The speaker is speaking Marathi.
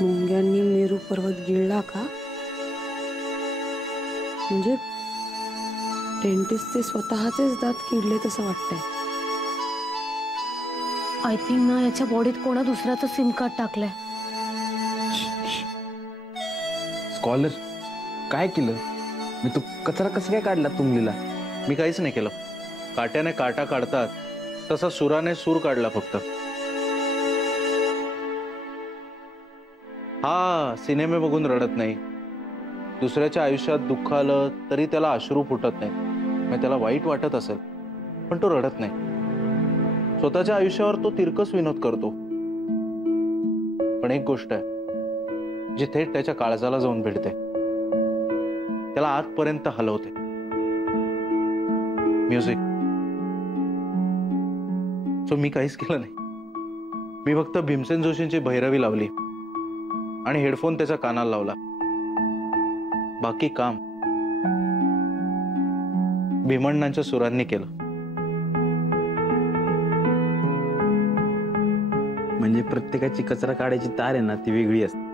मुंग्यांनी मेरू पर्वत गिळला का? म्हणजे डेंटिस्टचे स्वतःचेच दात किडले तसं वाटतंय. आय थिंक ना याच्या बॉडीत कोणा दुसऱ्याचं सिम कार्ड टाकलंय. स्कॉलर काय केलं? मी तू कचरा कसं काय काढला तुंगलीला? मी काहीच नाही केलं. काट्याने काटा काढतात तसा सुराने सूर काढला फक्त. हा सिनेमे बघून रडत नाही. दुसऱ्याच्या आयुष्यात दुःख आलं तरी त्याला अश्रू फुटत नाही. मग त्याला वाईट वाटत असेल पण तो रडत नाही. स्वतःच्या आयुष्यावर तो तिरकस विनोद करतो. पण एक गोष्ट आहे जी थेट त्याच्या काळजाला जाऊन भिडते, त्याला आतपर्यंत हलवते. म्युझिक. सो मी काहीच केलं नाही. मी फक्त भीमसेन जोशींची भैरवी लावली आणि हेडफोन त्याच्या कानाला लावला. बाकी काम भीमण्णांच्या सुरांनी केलं. म्हणजे प्रत्येकाची कचरा काढायची तार आहे ना ती वेगळी असते.